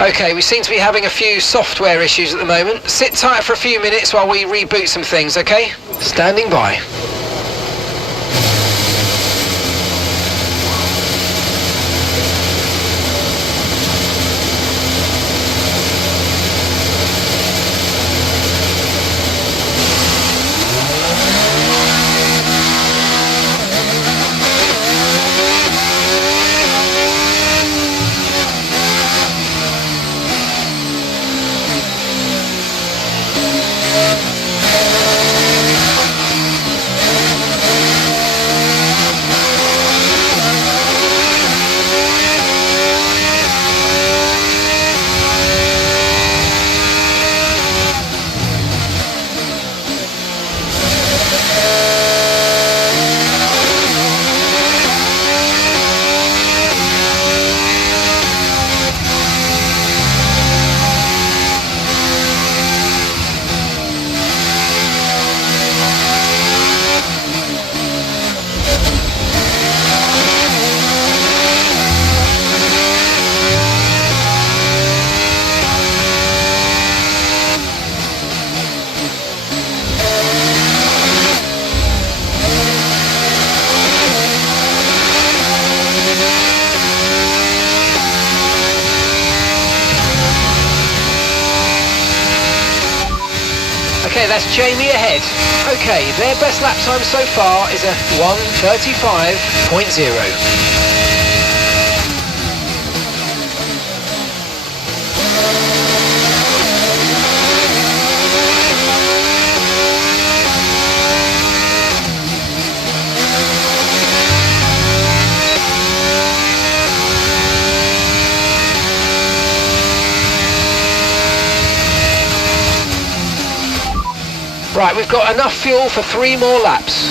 Okay, we seem to be having a few software issues at the moment. Sit tight for a few minutes while we reboot some things, okay? Standing by. Okay, that's Jamie ahead. Okay, their best lap time so far is a 1:35.0. Right, we've got enough fuel for 3 more laps.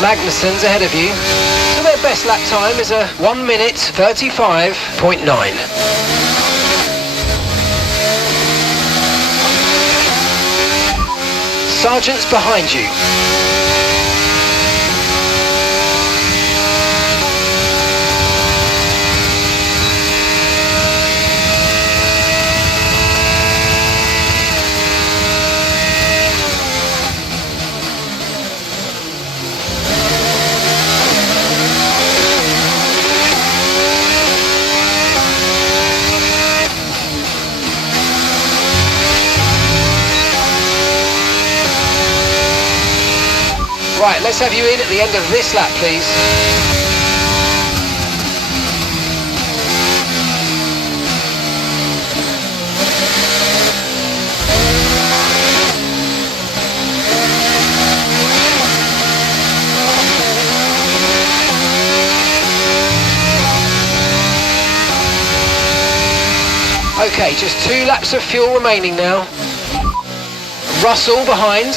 Magnussen's ahead of you, so their best lap time is a 1:35.9. Sargent's behind you. Right, let's have you in at the end of this lap, please. Okay, just 2 laps of fuel remaining now. Russell behind.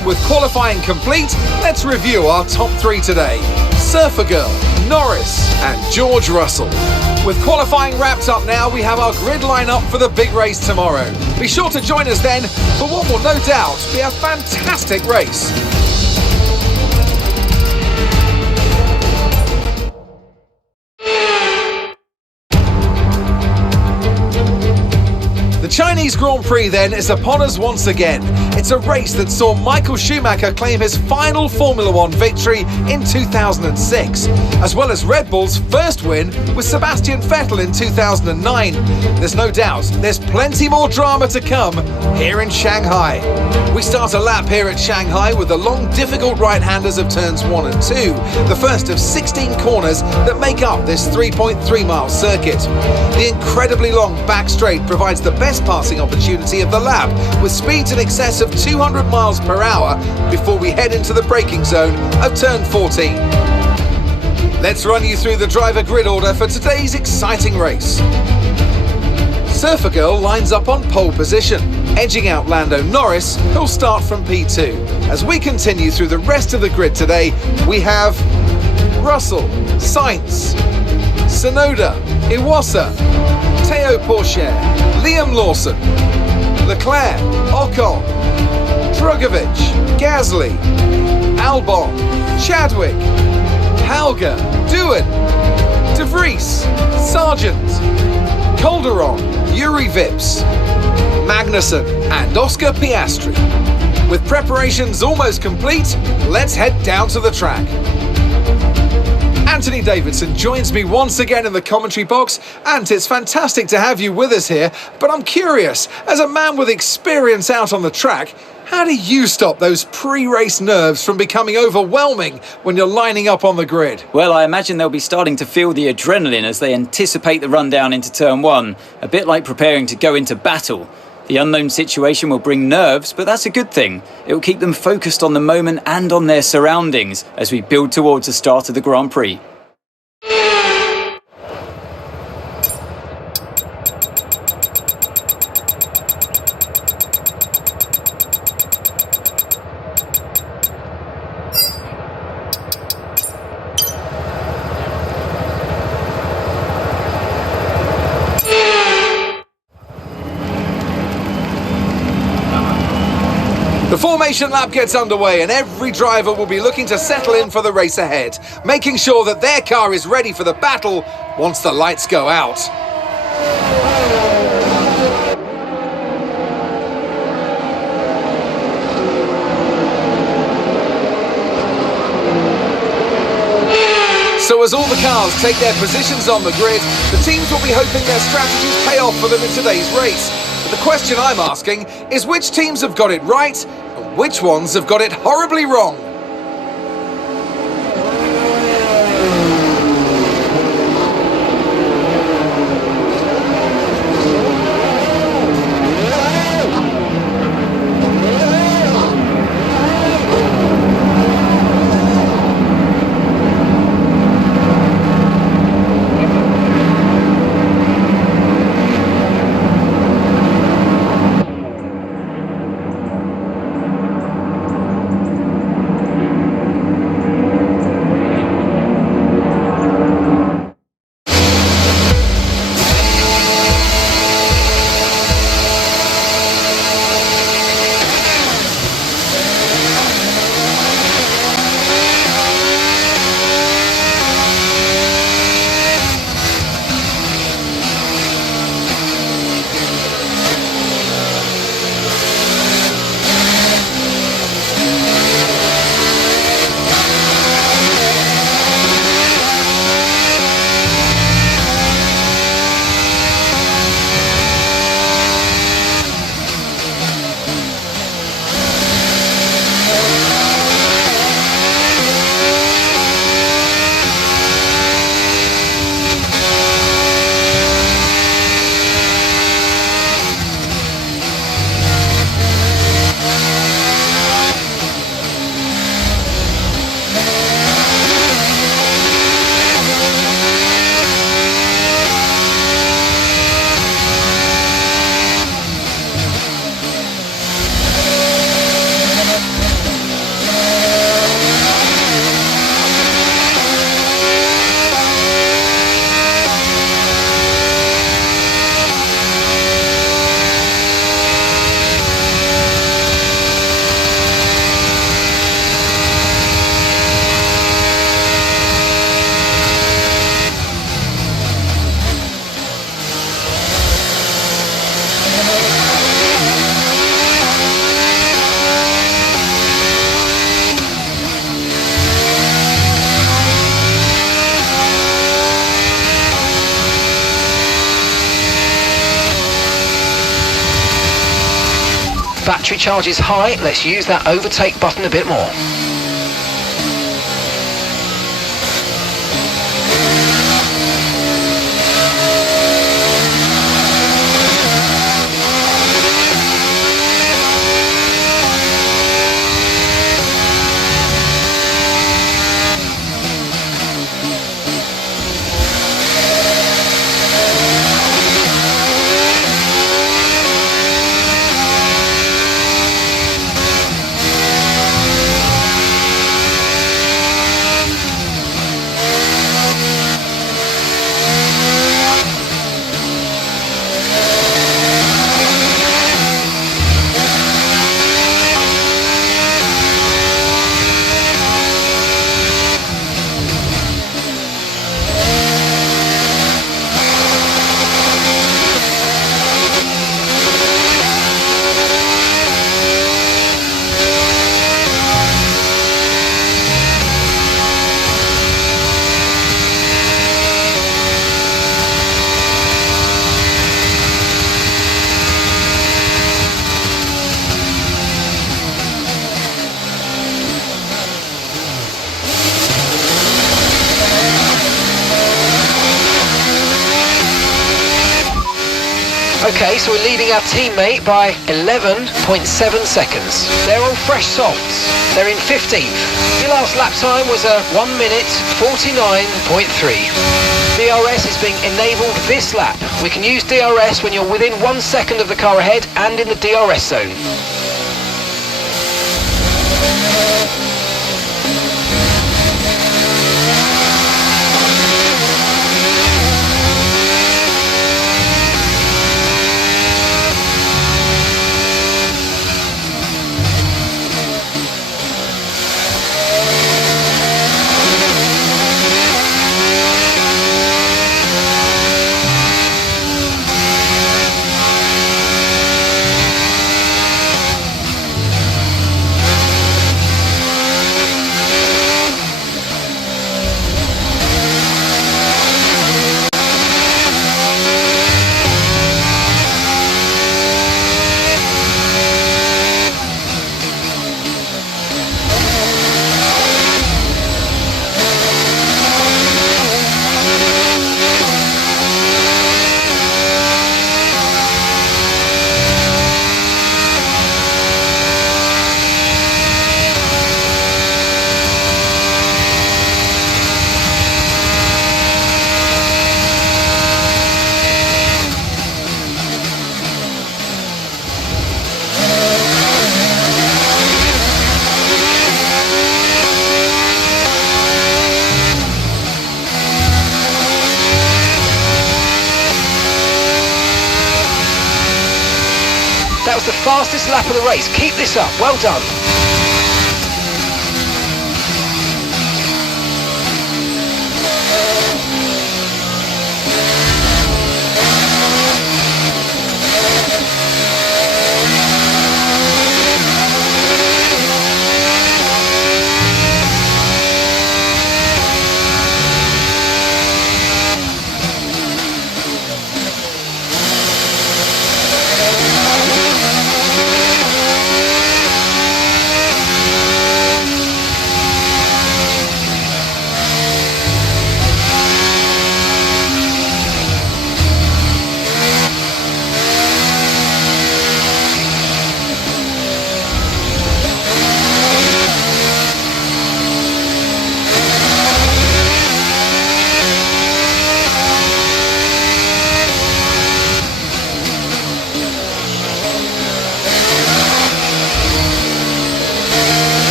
And with qualifying complete, let's review our top 3 today. Surfer Girl, Norris and George Russell. With qualifying wrapped up now, we have our grid lineup for the big race tomorrow. Be sure to join us then for what will no doubt be a fantastic race. The Chinese Grand Prix then is upon us once again. It's a race that saw Michael Schumacher claim his final Formula One victory in 2006, as well as Red Bull's first win with Sebastian Vettel in 2009. There's no doubt there's plenty more drama to come here in Shanghai. We start a lap here at Shanghai with the long, difficult right-handers of turns 1 and 2, the first of 16 corners that make up this 3.3-mile circuit. The incredibly long back straight provides the best passing opportunity of the lap, with speeds in excess of 200 miles per hour before we head into the braking zone of turn 14. Let's run you through the driver grid order for today's exciting race. Surfer Girl lines up on pole position, edging out Lando Norris, who'll start from P2. As we continue through the rest of the grid today, we have Russell, Sainz, Tsunoda, Iwasa, Teo Pourchaire, Liam Lawson, Leclerc, Ocon, Drugovich, Gasly, Albon, Chadwick, Halga, Doohan, De Vries, Sargent, Calderon, Yuri Vips, Magnussen and Oscar Piastri. With preparations almost complete, let's head down to the track. Anthony Davidson joins me once again in the commentary box, and it's fantastic to have you with us here, but I'm curious, as a man with experience out on the track, how do you stop those pre-race nerves from becoming overwhelming when you're lining up on the grid? Well, I imagine they'll be starting to feel the adrenaline as they anticipate the rundown into turn 1, a bit like preparing to go into battle. The unknown situation will bring nerves, but that's a good thing. It will keep them focused on the moment and on their surroundings as we build towards the start of the Grand Prix. The formation lap gets underway and every driver will be looking to settle in for the race ahead, making sure that their car is ready for the battle once the lights go out. So as all the cars take their positions on the grid, the teams will be hoping their strategies pay off for them in today's race. But the question I'm asking is which teams have got it right and which ones have got it horribly wrong? battery charge is high, let's use that overtake button a bit more. Okay, so we're leading our teammate by 11.7 seconds. They're all fresh softs. They're in 15th. Your last lap time was a 1 minute 49.3. DRS is being enabled this lap. We can use DRS when you're within 1 second of the car ahead and in the DRS zone. That was the fastest lap of the race. Keep this up. Well done.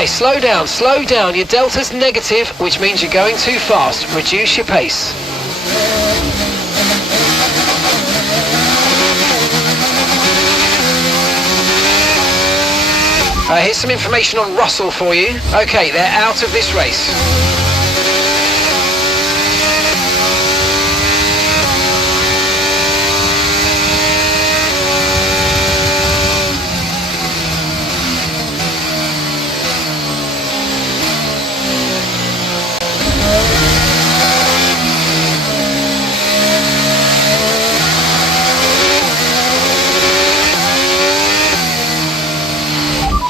Okay, slow down. Your delta's negative, which means you're going too fast. Reduce your pace. Here's some information on Russell for you. Okay, they're out of this race.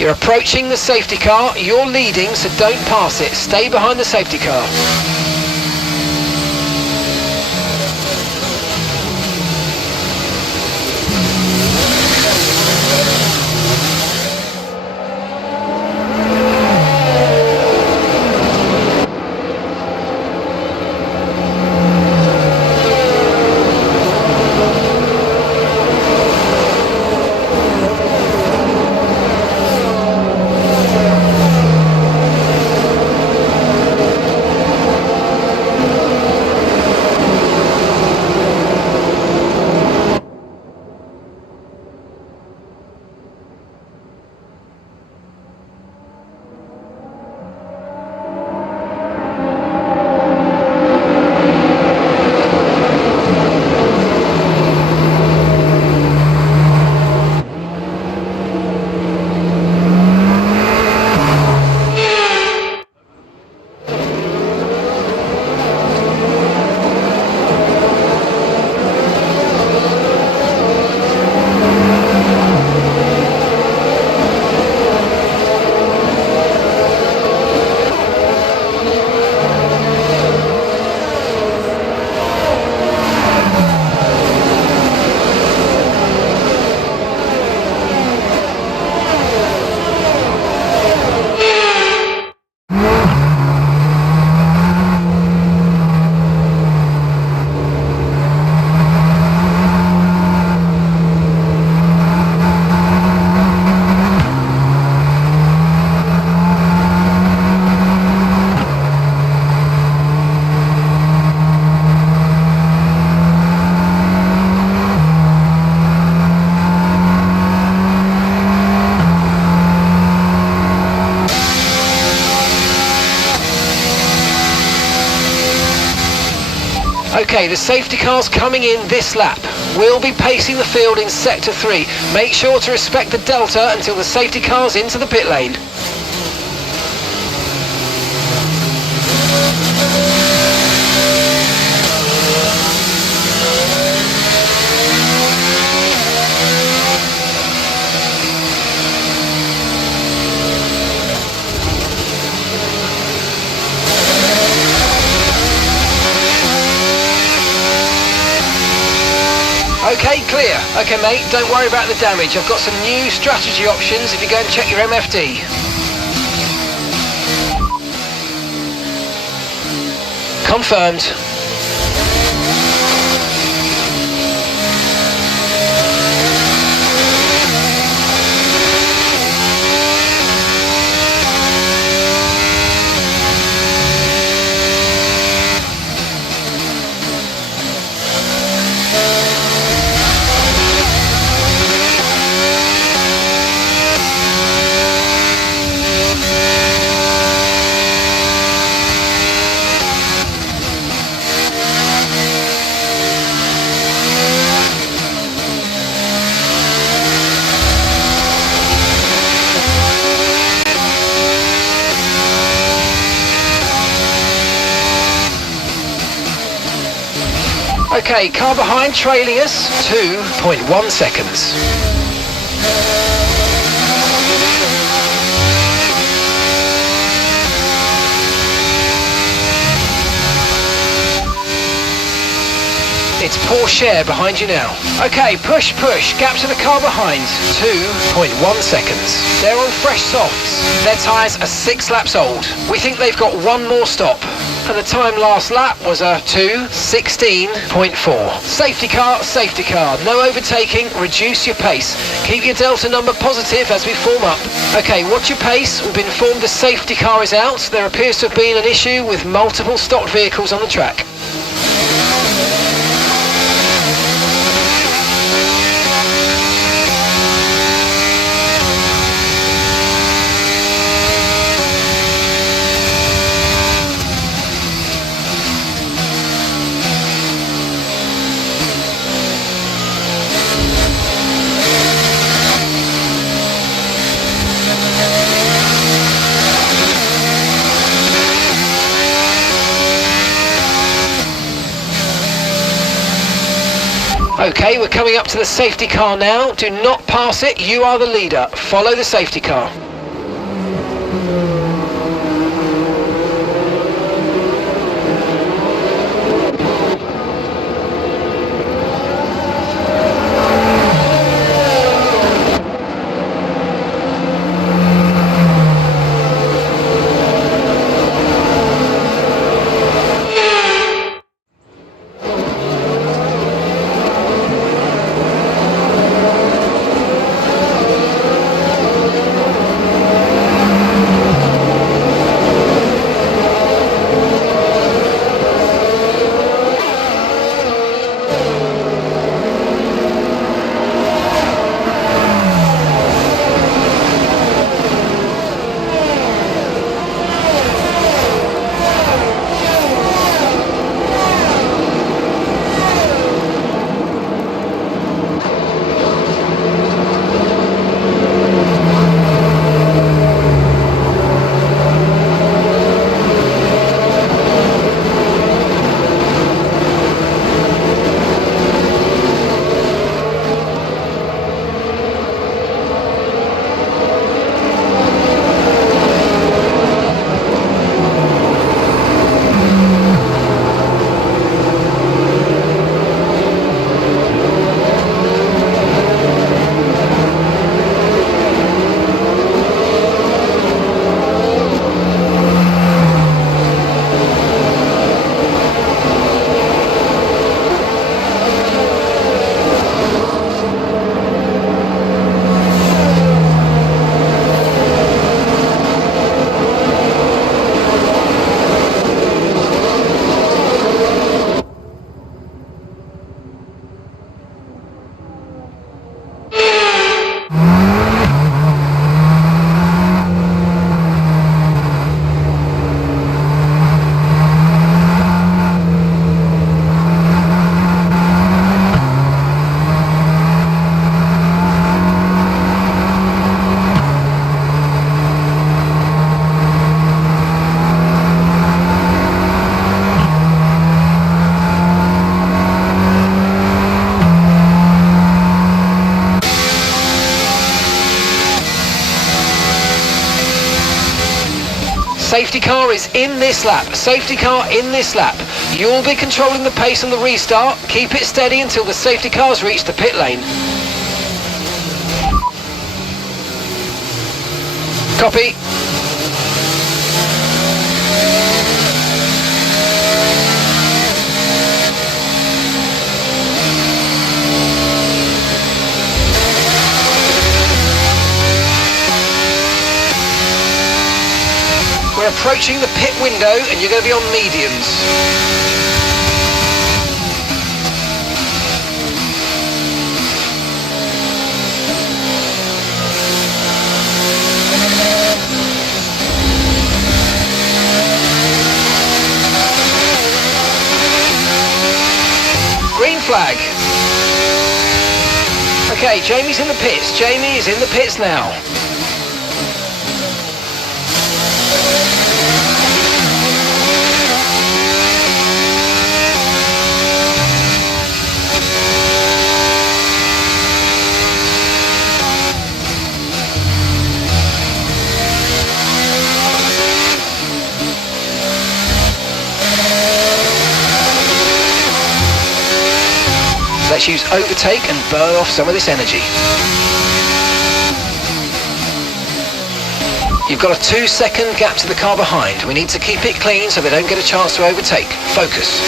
You're approaching the safety car. You're leading, so don't pass it. Stay behind the safety car. Okay, the safety car's coming in this lap. We'll be pacing the field in sector 3. Make sure to respect the delta until the safety car's into the pit lane. Okay, clear. Okay, mate, don't worry about the damage. I've got some new strategy options if you go and check your MFD. Confirmed. Okay, car behind trailing us, 2.1 seconds. It's poor share behind you now. Okay, push, gap to the car behind, 2.1 seconds. They're on fresh softs. Their tyres are 6 laps old. We think they've got one more stop. And the time last lap was a 2:16.4. Safety car, no overtaking, reduce your pace. Keep your delta number positive as we form up. Okay, watch your pace. We've been informed the safety car is out. There appears to have been an issue with multiple stocked vehicles on the track. Okay, we're coming up to the safety car now. Do not pass it. You are the leader. Follow the safety car. Safety car is in this lap. Safety car in this lap. You'll be controlling the pace on the restart. Keep it steady until the safety cars reach the pit lane. Copy. We're approaching the pit window and you're going to be on mediums. Green flag. Okay, Jamie's in the pits. Jamie is in the pits now. Let's use overtake and burn off some of this energy. You've got a 2-second gap to the car behind. We need to keep it clean so they don't get a chance to overtake. Focus.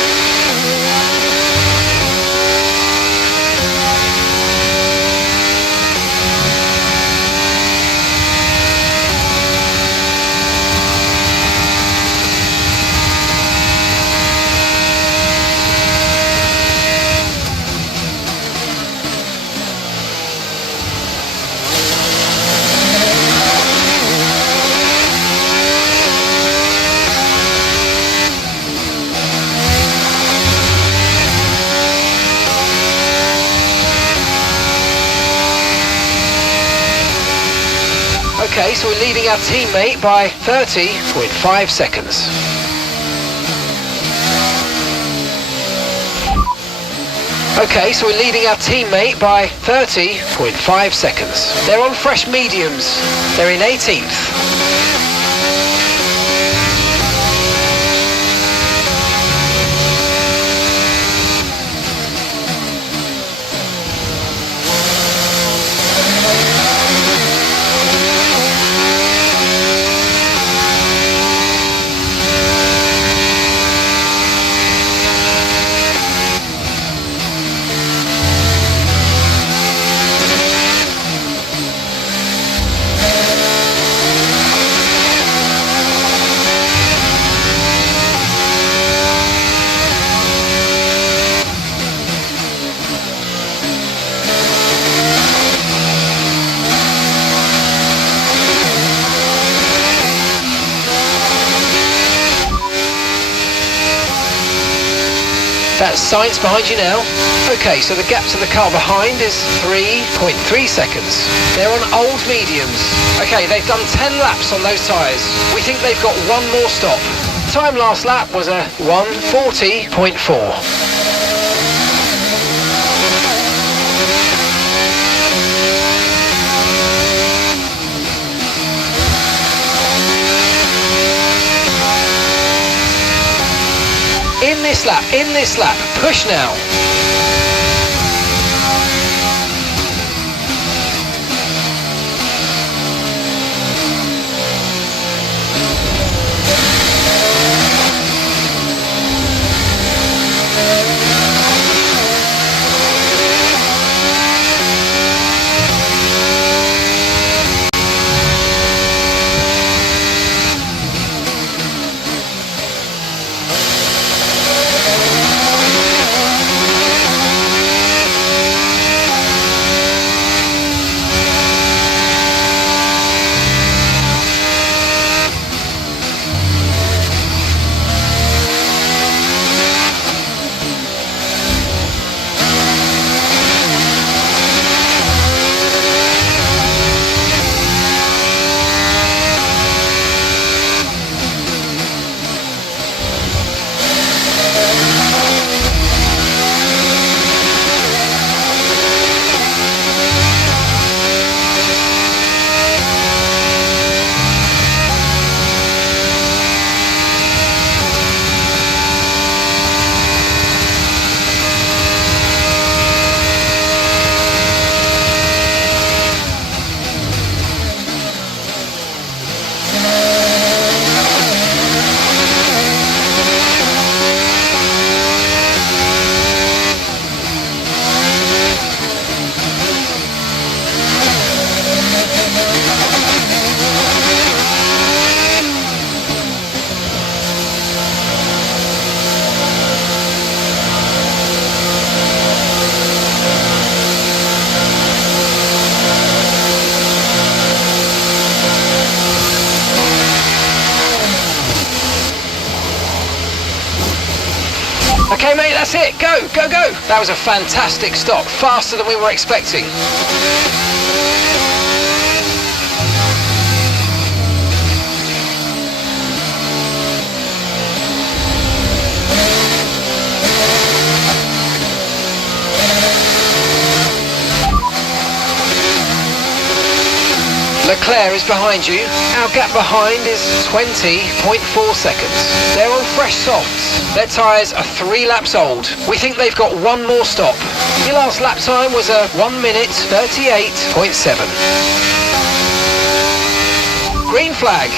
Okay, so we're leading our teammate by 30.5 seconds. Okay, so we're leading our teammate by 30.5 seconds. They're on fresh mediums. They're in 18th. That's Science behind you now. Okay, so the gap to the car behind is 3.3 seconds. They're on old mediums. Okay, they've done 10 laps on those tyres. We think they've got one more stop. Time last lap was a 1:40.4. In this lap, push now. Okay, mate, that's it. Go, go, go. That was a fantastic stop. Faster than we were expecting. Leclerc is behind you. Our gap behind is 20.4 seconds. They're on fresh softs. Their tyres are 3 laps old. We think they've got one more stop. Your last lap time was a 1:38.7. Green flag.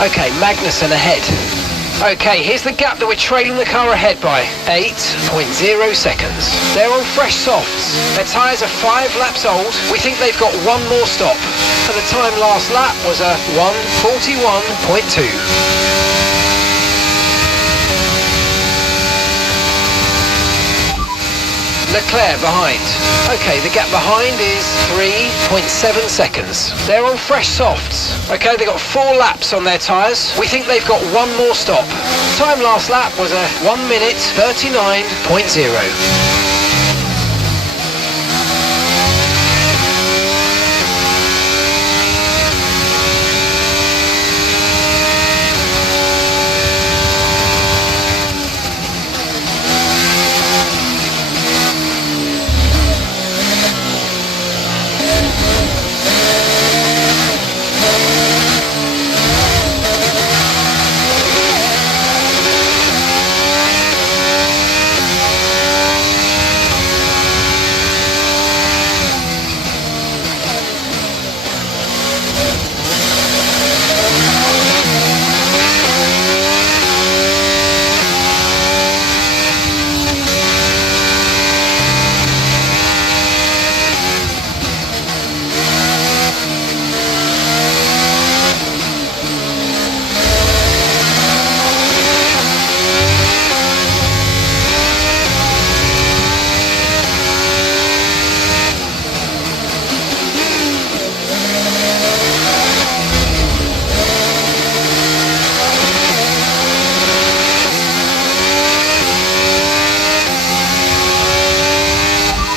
Okay, Magnussen ahead. Okay, here's the gap that we're trailing the car ahead by. 8.0 seconds. They're on fresh softs. Their tyres are 5 laps old. We think they've got one more stop. And the time last lap was a 1:41.2. Leclerc behind. Okay, the gap behind is 3.7 seconds. They're on fresh softs. Okay, they've got 4 laps on their tyres. We think they've got one more stop. Time last lap was a 1:39.0.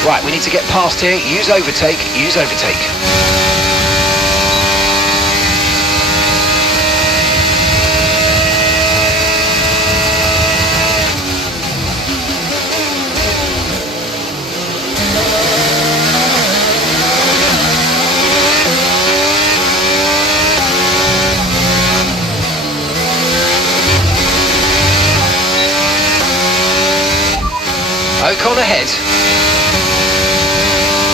Right, we need to get past here. Use overtake, use overtake. Ocon ahead.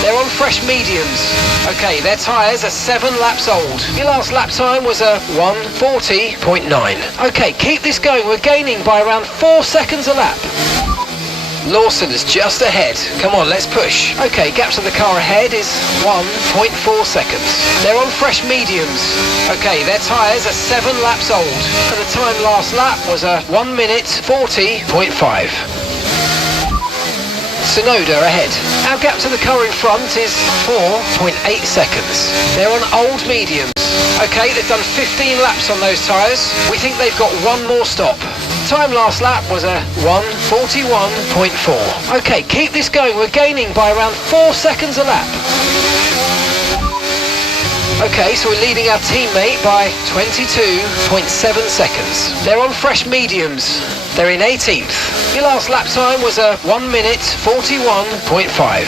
They're on fresh mediums. Okay, their tyres are 7 laps old. Your last lap time was a 1:40.9. Okay, keep this going. We're gaining by around 4 seconds a lap. Lawson is just ahead. Come on, let's push. Okay, gaps of the car ahead is 1.4 seconds. They're on fresh mediums. Okay, their tyres are 7 laps old. And the time last lap was a 1:40.5. Tsunoda ahead. Our gap to the car in front is 4.8 seconds. They're on old mediums. Okay, they've done 15 laps on those tyres. We think they've got one more stop. Time last lap was a 1:41.4. Okay, keep this going. We're gaining by around 4 seconds a lap. Okay, so we're leading our teammate by 22.7 seconds. They're on fresh mediums. They're in 18th. Your last lap time was a 1:41.5.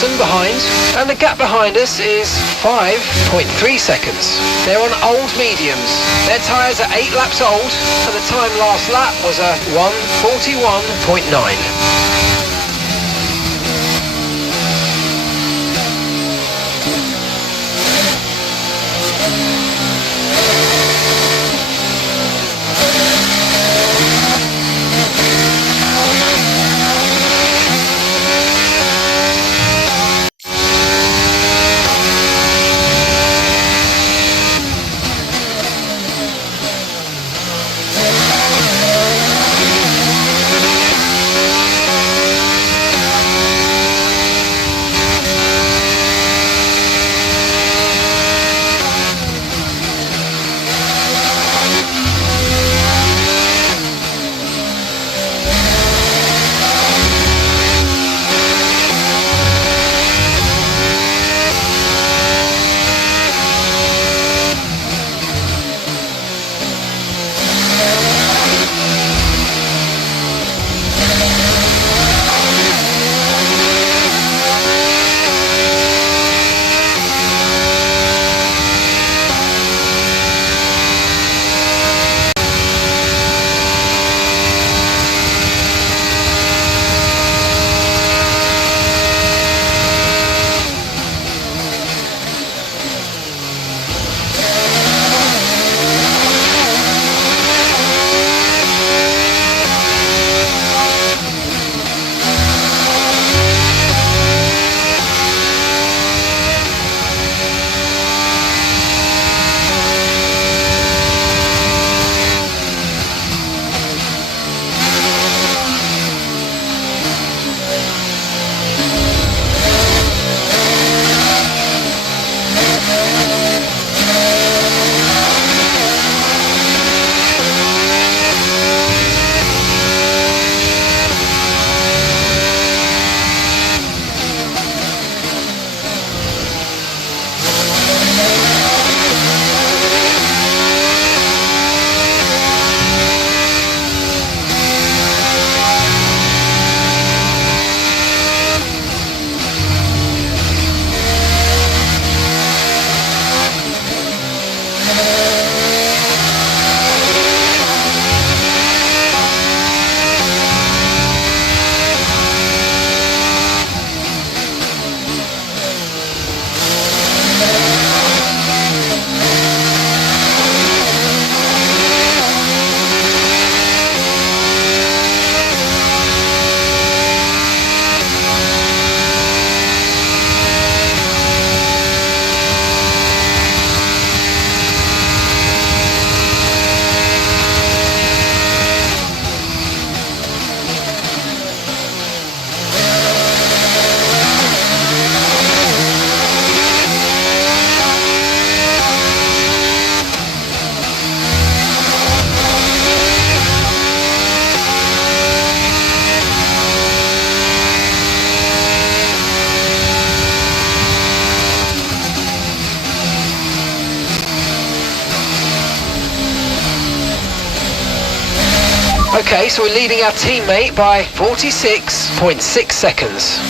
Watson behind, and the gap behind us is 5.3 seconds. They're on old mediums. Their tyres are 8 laps old, and the time last lap was a 1:41.9. Okay, so we're leading our teammate by 46.6 seconds.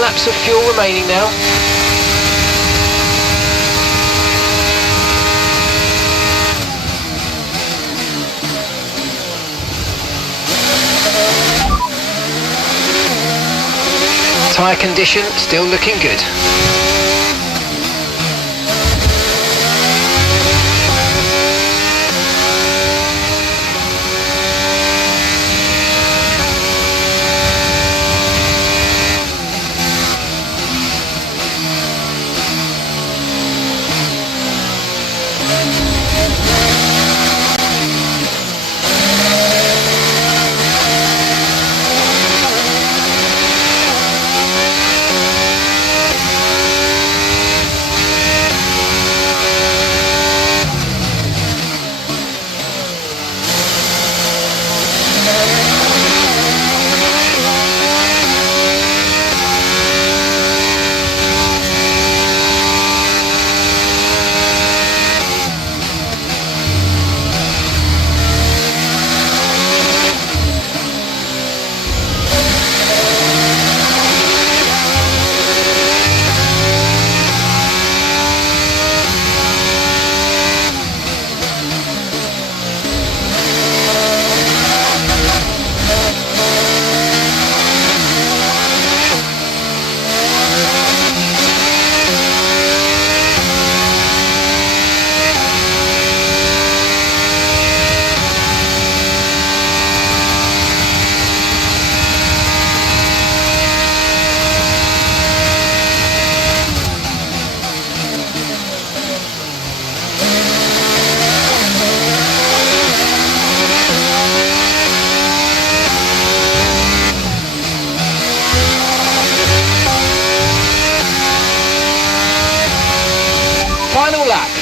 laps of fuel remaining now. Tyre condition still looking good.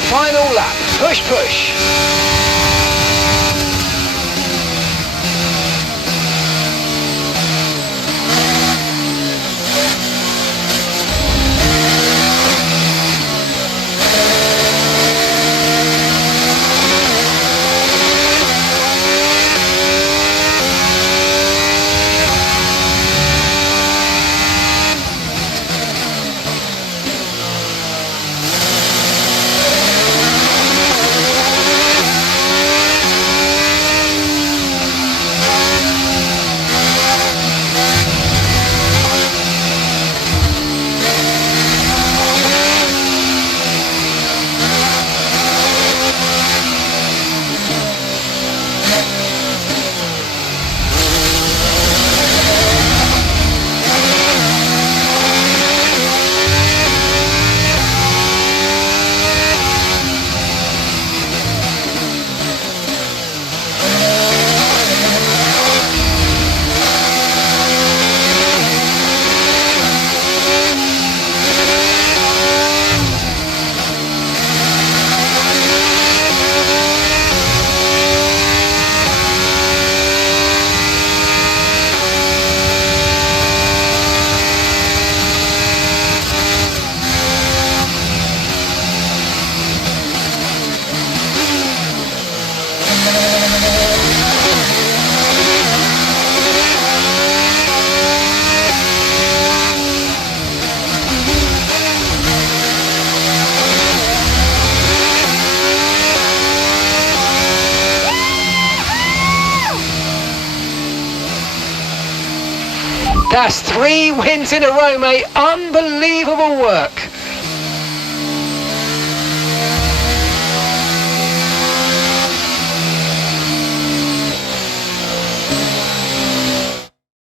Final lap, push, push. That's 3 wins in a row, mate. Unbelievable work.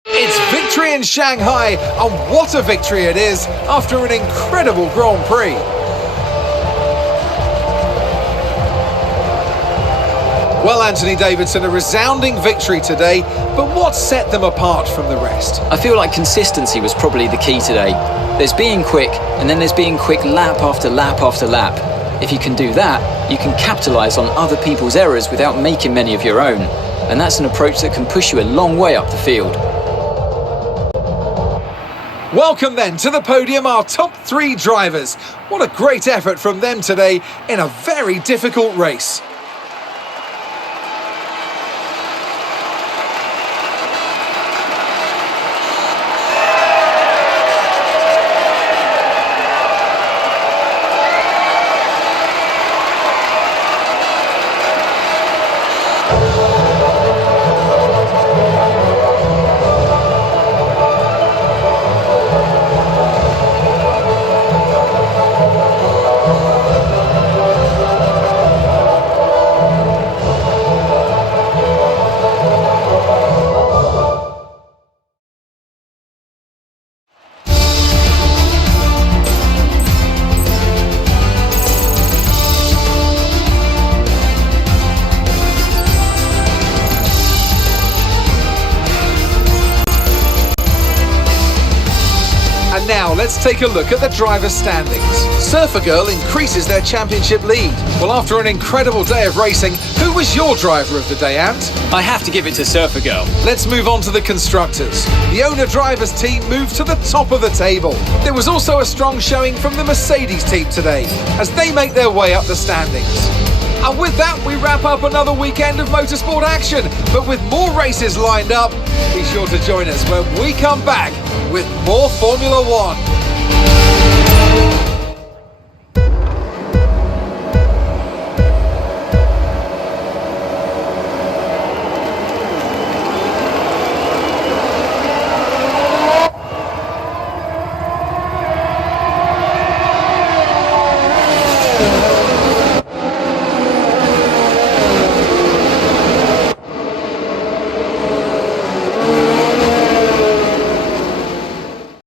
It's victory in Shanghai, and what a victory it is after an incredible Grand Prix. Well, Anthony Davidson, a resounding victory today, but what set them apart from the rest? I feel like consistency was probably the key today. There's being quick, and then there's being quick lap after lap after lap. If you can do that, you can capitalise on other people's errors without making many of your own. And that's an approach that can push you a long way up the field. Welcome then to the podium, our top 3 drivers. What a great effort from them today in a very difficult race. Now let's take a look at the driver's standings. Surfer Girl increases their championship lead. Well, after an incredible day of racing, who was your driver of the day, Ant? I have to give it to Surfer Girl. Let's move on to the constructors. The owner-drivers team moved to the top of the table. There was also a strong showing from the Mercedes team today, as they make their way up the standings. And with that, we wrap up another weekend of motorsport action. But with more races lined up, be sure to join us when we come back with more Formula One.